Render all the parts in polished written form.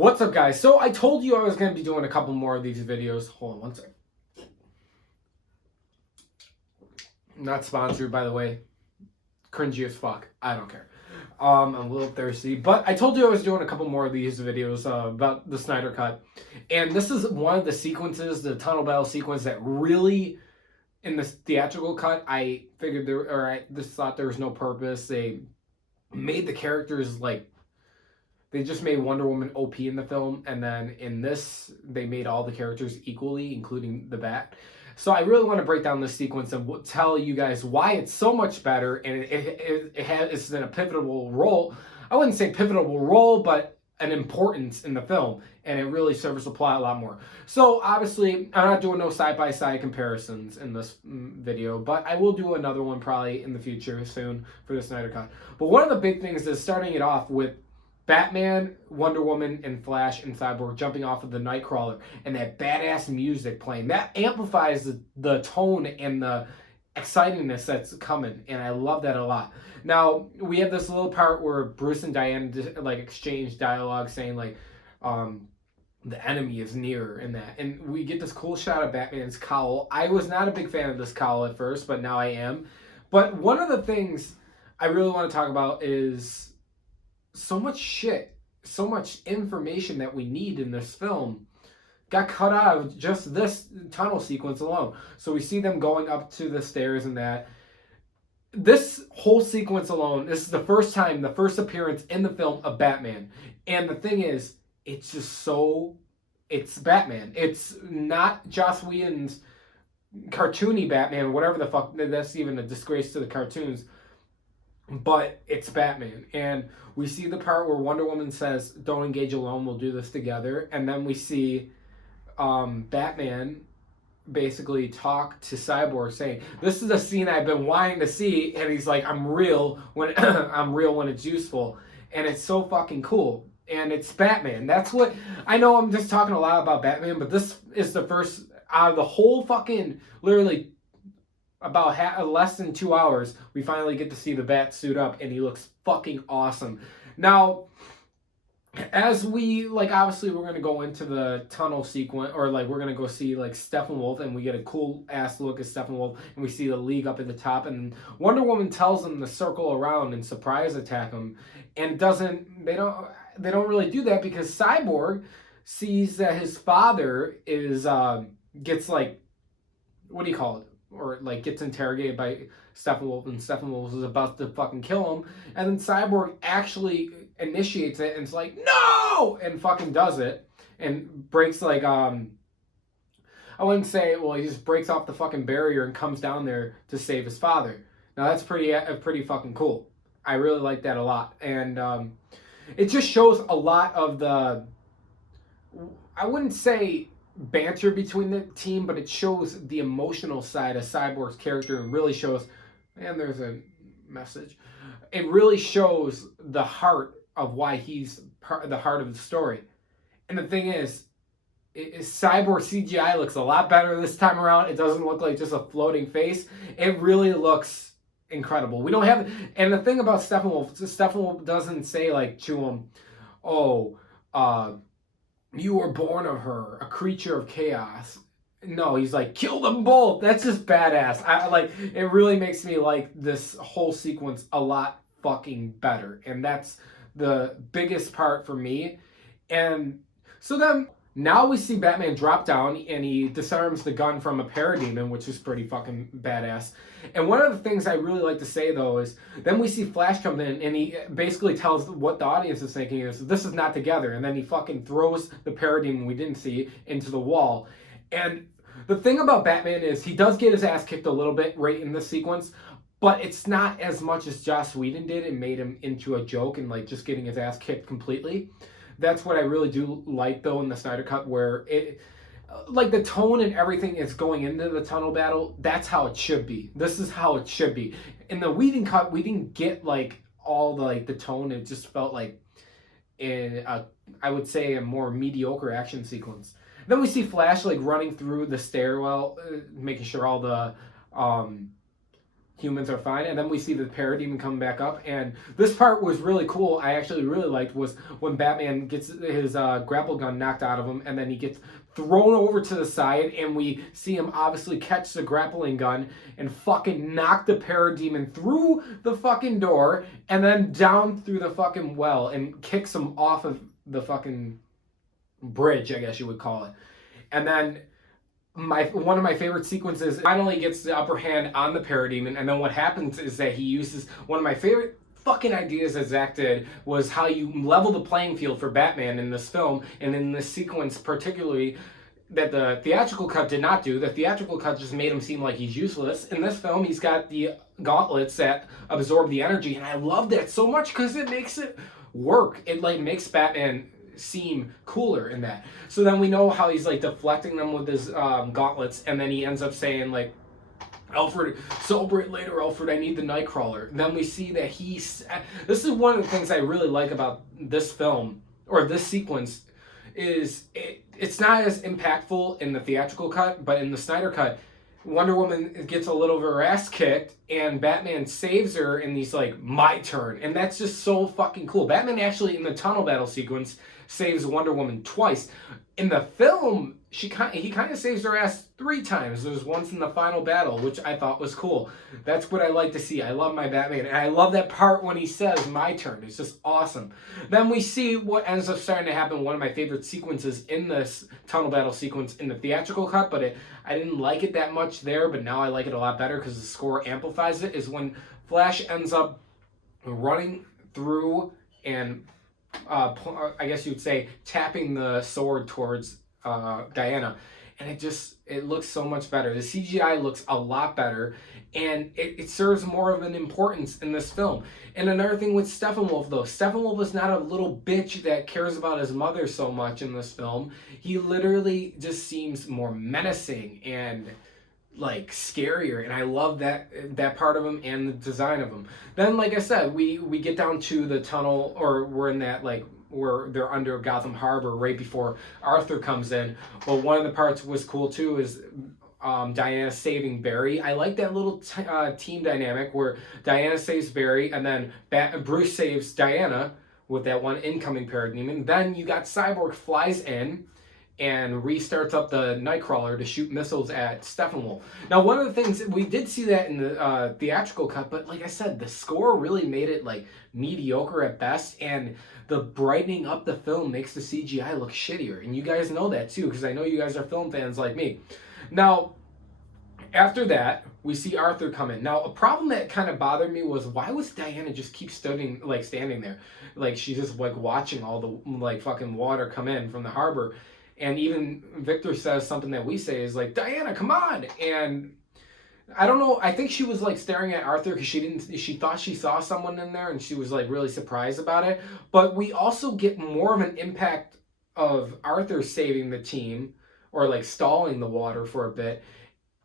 What's up, guys? So I told you I was going to be doing a couple more of these videos. Hold on one second. Not sponsored, by the way. Cringy as fuck. I don't care. I'm a little thirsty, but I told you I was doing a couple more of these videos about the Snyder Cut, and this is one of the sequences, the tunnel battle sequence, that really, in the theatrical cut, I figured I just thought there was no purpose. They made the characters they just made Wonder Woman OP in the film, and then in this, they made all the characters equally, including the Bat. So I really want to break down this sequence and tell you guys why it's so much better, and it's in a pivotal role. I wouldn't say pivotal role, but an importance in the film, and it really serves the plot a lot more. So obviously, I'm not doing no side-by-side comparisons in this video, but I will do another one probably in the future soon for the Snyder Cut. But one of the big things is starting it off with Batman, Wonder Woman, and Flash and Cyborg jumping off of the Nightcrawler, and that badass music playing. That amplifies the tone and the excitingness that's coming, and I love that a lot. Now, we have this little part where Bruce and Diane exchange dialogue saying the enemy is near and that. And we get this cool shot of Batman's cowl. I was not a big fan of this cowl at first, but now I am. But one of the things I really want to talk about is so much shit, so much information that we need in this film got cut out of just this tunnel sequence alone. So we see them going up to the stairs and that. This whole sequence alone, this is the first time, the first appearance in the film of Batman. And the thing is, it's just it's Batman. It's not Joss Whedon's cartoony Batman, whatever the fuck, that's even a disgrace to the cartoons. But it's Batman. And we see the part where Wonder Woman says, "Don't engage alone, we'll do this together." And then we see Batman basically talk to Cyborg saying, "This is a scene I've been wanting to see." And he's like, "I'm real when I'm real when it's useful." And it's so fucking cool. And it's Batman. That's what I know. I'm just talking a lot about Batman, but this is the first out of the whole fucking literally about less than 2 hours, we finally get to see the Bat suit up, and he looks fucking awesome. Now, as we, obviously we're going to go into the tunnel sequence, or, we're going to go see, Steppenwolf, and we get a cool-ass look at Steppenwolf, and we see the League up at the top, and Wonder Woman tells them to circle around and surprise attack them, and they don't really do that because Cyborg sees that his father gets, what do you call it? Or gets interrogated by Steppenwolf, and Steppenwolf is about to fucking kill him, and then Cyborg actually initiates it and it's like, "No!" and fucking does it, and breaks I wouldn't say, well, he just breaks off the fucking barrier and comes down there to save his father. Now that's pretty fucking cool. I really like that a lot, and it just shows a lot of the, I wouldn't say banter between the team, but it shows the emotional side of Cyborg's character, and really shows, and there's a message, it really shows the heart of why he's the heart of the story. And the thing is Cyborg CGI looks a lot better this time around. It doesn't look like just a floating face. It really looks incredible. We don't have, and the thing about Steppenwolf doesn't say to him, "Oh, you were born of her, a creature of chaos." No, he's like, "Kill them both." That's just badass. It really makes me like this whole sequence a lot fucking better. And that's the biggest part for me. And so then, now we see Batman drop down and he disarms the gun from a parademon, which is pretty fucking badass. And one of the things I really like to say, though, is then we see Flash come in and he basically tells what the audience is thinking is, "This is not together." And then he fucking throws the parademon we didn't see into the wall. And the thing about Batman is he does get his ass kicked a little bit right in this sequence, but it's not as much as Joss Whedon did and made him into a joke and just getting his ass kicked completely. That's what I really do like, though, in the Snyder Cut, where it, the tone and everything is going into the tunnel battle. That's how it should be. This is how it should be. In the Whedon Cut, we didn't get all the tone. It just felt I would say a more mediocre action sequence. Then we see Flash running through the stairwell, making sure all the humans are fine. And then we see the parademon come back up, and this part was really cool. I actually really liked was when Batman gets his grapple gun knocked out of him, and then he gets thrown over to the side, and we see him obviously catch the grappling gun and fucking knock the parademon through the fucking door and then down through the fucking well and kicks him off of the fucking bridge, I guess you would call it. And then one of my favorite sequences finally gets the upper hand on the parademon, and then what happens is that he uses one of my favorite fucking ideas that Zack did was how you level the playing field for Batman in this film, and in this sequence particularly that the theatrical cut did not do. The theatrical cut just made him seem like he's useless. In this film, he's got the gauntlets that absorb the energy, and I love that so much because it makes it work. It like makes Batman seem cooler in that. So then we know how he's like deflecting them with his gauntlets, and then he ends up saying like, Alfred, celebrate later, Alfred, I need the Nightcrawler. And then we see that this is one of the things I really like about this film, or this sequence, is it's not as impactful in the theatrical cut, but in the Snyder cut, Wonder Woman gets a little of her ass kicked, and Batman saves her, and he's like, my turn. And that's just so fucking cool. Batman actually, in the tunnel battle sequence, saves Wonder Woman twice. In the film, he kind of saves her ass 3 times. There's once in the final battle, which I thought was cool. That's what I like to see. I love my Batman. And I love that part when he says, my turn. It's just awesome. Then we see what ends up starting to happen. One of my favorite sequences in this tunnel battle sequence in the theatrical cut, but I didn't like it that much there, but now I like it a lot better because the score amplifies it, is when Flash ends up running through and I guess you'd say tapping the sword towards Diana, and it looks so much better. The CGI looks a lot better, and it serves more of an importance in this film. And another thing with Steppenwolf, though, Steppenwolf is not a little bitch that cares about his mother so much in this film. He literally just seems more menacing and like scarier, and I love that part of him and the design of him. Then, like I said, we get down to the tunnel, or we're in that like where they're under Gotham Harbor right before Arthur comes in. But one of the parts was cool too is Diana saving Barry. I like that little team dynamic where Diana saves Barry, and then Bruce saves Diana with that one incoming parademon. Then you got Cyborg flies in and restarts up the Nightcrawler to shoot missiles at Steppenwolf. Now, one of the things, we did see that in the theatrical cut, but like I said, the score really made it like mediocre at best, and the brightening up the film makes the CGI look shittier. And you guys know that too, because I know you guys are film fans like me. Now, after that, we see Arthur come in. Now, a problem that kind of bothered me was, why was Diana just keep standing there? Like, she's just like watching all the like fucking water come in from the harbor. And even Victor says something that we say is like, Diana, come on. And I don't know, I think she was like staring at Arthur because she thought she saw someone in there, and she was like really surprised about it. But we also get more of an impact of Arthur saving the team, or like stalling the water for a bit,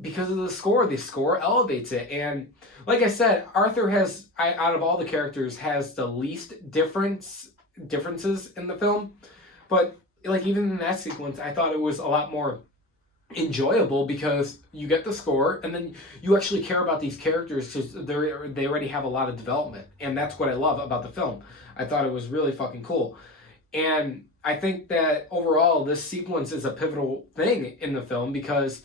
because of the score. The score elevates it. And like I said, Arthur out of all the characters, has the least differences in the film. But like even in that sequence, I thought it was a lot more enjoyable because you get the score, and then you actually care about these characters because they already have a lot of development. And that's what I love about the film. I thought it was really fucking cool. And I think that overall, this sequence is a pivotal thing in the film, because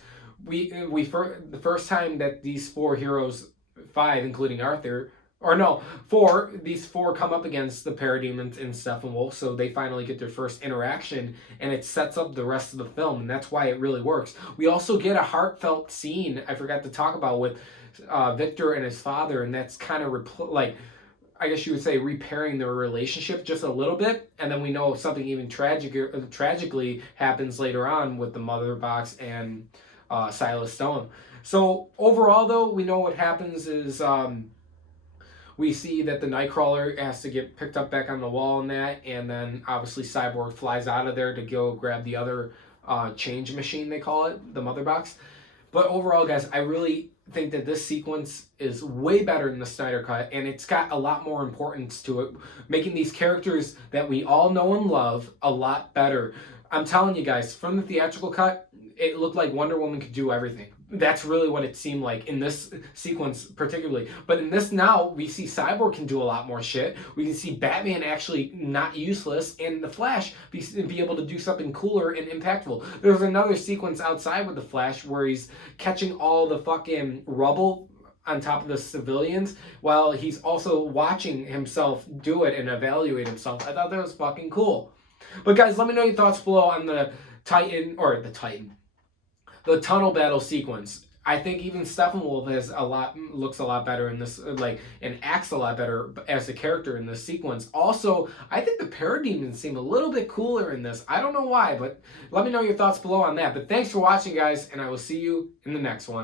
the first time that these 4 heroes, 5 including Arthur, these four come up against the parademons in Steppenwolf, so they finally get their first interaction, and it sets up the rest of the film, and that's why it really works. We also get a heartfelt scene I forgot to talk about with Victor and his father, and that's kind of I guess you would say repairing their relationship just a little bit. And then we know something even tragically happens later on with the mother box and Silas Stone. So overall, though, we know what happens is we see that the Nightcrawler has to get picked up back on the wall and that, and then obviously Cyborg flies out of there to go grab the other change machine, they call it, the mother box. But overall, guys, I really think that this sequence is way better than the Snyder Cut, and it's got a lot more importance to it, making these characters that we all know and love a lot better. I'm telling you guys, from the theatrical cut, it looked like Wonder Woman could do everything. That's really what it seemed like in this sequence particularly. But in this now, we see Cyborg can do a lot more shit. We can see Batman actually not useless, and the Flash be able to do something cooler and impactful. There's another sequence outside with the Flash where he's catching all the fucking rubble on top of the civilians while he's also watching himself do it and evaluate himself. I thought that was fucking cool. But guys, let me know your thoughts below on the tunnel battle sequence. I think even Steppenwolf looks a lot better in this, and acts a lot better as a character in this sequence. Also, I think the Parademons seem a little bit cooler in this. I don't know why, but let me know your thoughts below on that. But thanks for watching, guys, and I will see you in the next one.